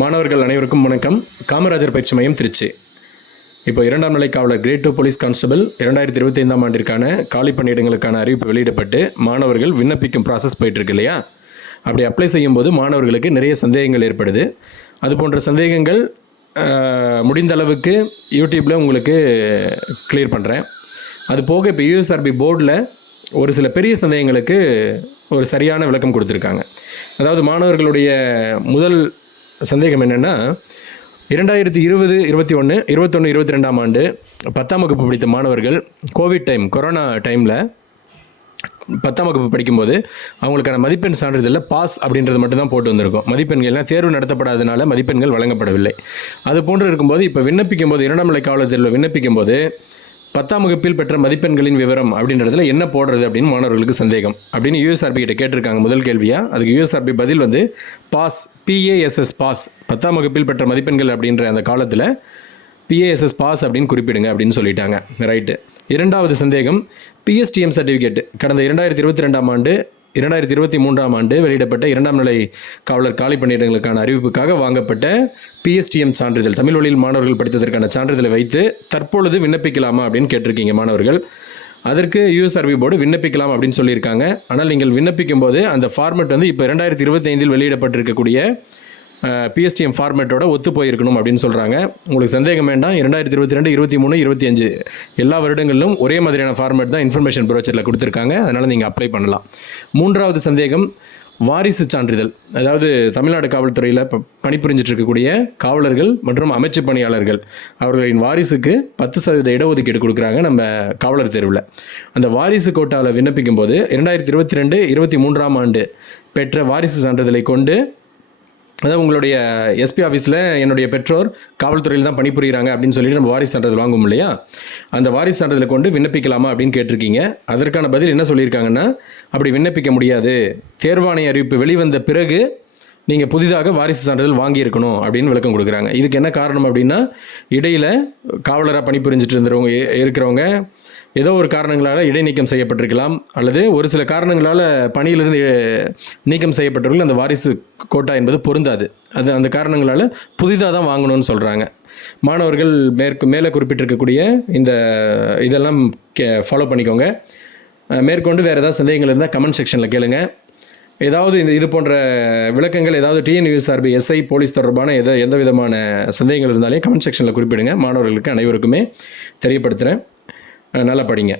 மாணவர்கள் அனைவருக்கும் வணக்கம். காமராஜர் பயிற்சி மையம் திருச்சி. இப்போ 2ஆம் நிலை காவலர் கிரேட் 2 போலீஸ் கான்ஸ்டபிள் 2025ஆம் ஆண்டிற்கான காலி பணியிடங்களுக்கான அறிவிப்பு வெளியிடப்பட்டு மாணவர்கள் விண்ணப்பிக்கும் ப்ராசஸ் போயிட்டுருக்கு இல்லையா? அப்படி அப்ளை செய்யும்போது மாணவர்களுக்கு நிறைய சந்தேகங்கள் ஏற்படுது. அது போன்ற சந்தேகங்கள் முடிந்த அளவுக்கு யூடியூப்பில் உங்களுக்கு கிளியர் பண்ணுறேன். அது போக இப்போ யூஎஸ்ஆர்பி போர்டில் ஒரு சில பெரிய சந்தேகங்களுக்கு ஒரு சரியான விளக்கம் கொடுத்துருக்காங்க. அதாவது மாணவர்களுடைய முதல் சந்தேகம் என்னென்னா, 2020, 21, 21, 22ஆம் ஆண்டு 10ஆம் வகுப்பு படித்த மாணவர்கள் கொரோனா டைமில் 10ஆம் வகுப்பு படிக்கும்போது அவங்களுக்கான மதிப்பெண் சான்றிதழில் பாஸ் அப்படின்றது மட்டும்தான் போட்டு வந்திருக்கும். மதிப்பெண்கள்லாம் தேர்வு நடத்தப்படாதனால மதிப்பெண்கள் வழங்கப்படவில்லை. அது போன்று இருக்கும்போது இப்போ விண்ணப்பிக்கும் போது 2ஆம் நிலை காவலர் தேர்வில் விண்ணப்பிக்கும் போது 10ஆம் வகுப்பில் பெற்ற மதிப்பெண்களின் விவரம் அப்படின்றதுல என்ன போடுறது அப்படின்னு மாணவர்களுக்கு சந்தேகம் அப்படின்னு யூஎஸ்ஆர்பி கிட்ட கேட்டிருக்காங்க. முதல் கேள்வியாக அதுக்கு யூஎஸ்ஆர்பி பதில் பாஸ், PASS பாஸ், 10ஆம் வகுப்பில் பெற்ற மதிப்பெண்கள் அப்படின்ற அந்த காலத்தில் PASS பாஸ் அப்படின்னு குறிப்பிடுங்க அப்படின்னு சொல்லிட்டாங்க. ரைட்டு. இரண்டாவது சந்தேகம், PSTM சர்டிஃபிகேட் கடந்த 2022ஆம் ஆண்டு 2023ஆம் ஆண்டு வெளியிடப்பட்ட 2ஆம் நிலை காவலர் காலி பணியிடங்களுக்கான அறிவிப்புக்காக வாங்கப்பட்ட PSTM சான்றிதழ், தமிழ் வழியில் மாணவர்கள் படித்ததற்கான சான்றிதழை வைத்து தற்பொழுது விண்ணப்பிக்கலாமா அப்படின்னு கேட்டிருக்கீங்க மாணவர்கள். அதற்கு யூஎஸ்ஆர்பி போர்டு விண்ணப்பிக்கலாம் அப்படின்னு சொல்லியிருக்காங்க. ஆனால் நீங்கள் விண்ணப்பிக்கும் போது அந்த ஃபார்மெட் இப்போ 2025இல் வெளியிடப்பட்டிருக்கக்கூடிய PSTM ஃபார்மேட்டோட ஒத்து போயிருக்கணும் அப்படின்னு சொல்கிறாங்க. உங்களுக்கு சந்தேகம் வேண்டாம். 2022, 23, 25 எல்லா வருடங்களிலும் ஒரே மாதிரியான ஃபார்மேட் தான் இன்ஃபர்மேஷன் ப்ரோச்சரில் கொடுத்துருக்காங்க. அதனால் நீங்கள் அப்ளை பண்ணலாம். மூன்றாவது சந்தேகம், வாரிசு சான்றிதழ். அதாவது தமிழ்நாடு காவல்துறையில் இப்போ பணிபுரிஞ்சிட்டு இருக்கக்கூடிய காவலர்கள் மற்றும் அமைச்சு பணியாளர்கள் அவர்களின் வாரிசுக்கு 10% இடஒதுக்கீடு கொடுக்குறாங்க நம்ம காவலர் தேர்வில். அந்த வாரிசு கோட்டாவில் விண்ணப்பிக்கும் போது 2022, 23ஆம் ஆண்டு பெற்ற வாரிசு சான்றிதழை கொண்டு, அதாவது உங்களுடைய எஸ்பி ஆஃபீஸில் என்னுடைய பெற்றோர் காவல்துறையில் தான் பணிபுரிகிறாங்க அப்படின்னு சொல்லிட்டு நம்ம வாரிசு சான்றிதழ் வாங்குவோம் இல்லையா? அந்த வாரிசு சான்றிதழை கொண்டு விண்ணப்பிக்கலாமா அப்படின்னு கேட்டிருக்கீங்க. அதற்கான பதில் என்ன சொல்லியிருக்காங்கன்னா, அப்படி விண்ணப்பிக்க முடியாது. தேர்வாணைய அறிவிப்பு வெளிவந்த பிறகு நீங்கள் புதிதாக வாரிசு சான்றிதழ் வாங்கியிருக்கணும் அப்படின்னு விளக்கம் கொடுக்குறாங்க. இதுக்கு என்ன காரணம் அப்படின்னா, இடையில் காவலராக பணிபுரிஞ்சிட்டு இருக்கிறவங்க ஏதோ ஒரு காரணங்களால் இடைநீக்கம் செய்யப்பட்டிருக்கலாம், அல்லது ஒரு சில காரணங்களால் பணியிலிருந்து நீக்கம் செய்யப்பட்டவர்கள் அந்த வாரிசு கோட்டா என்பது பொருந்தாது. அந்த காரணங்களால் புதிதாக தான் வாங்கணும்னு சொல்கிறாங்க. மாணவர்கள் மேலே குறிப்பிட்டிருக்கக்கூடிய இதெல்லாம் ஃபாலோ பண்ணிக்கோங்க. மேற்கொண்டு வேறு ஏதாவது சந்தேகங்கள் இருந்தால் கமெண்ட் செக்ஷனில் கேளுங்க. ஏதாவது இது போன்ற விளக்கங்கள், ஏதாவது TNUSRB SI போலீஸ் தொடர்பான எந்த விதமான சந்தேகங்கள் இருந்தாலே கமெண்ட் செக்ஷனில் குறிப்பிடுங்க. மாணவர்களுக்கு அனைவருக்குமே தெரியப்படுத்துகிறேன். நல்லா படிங்க.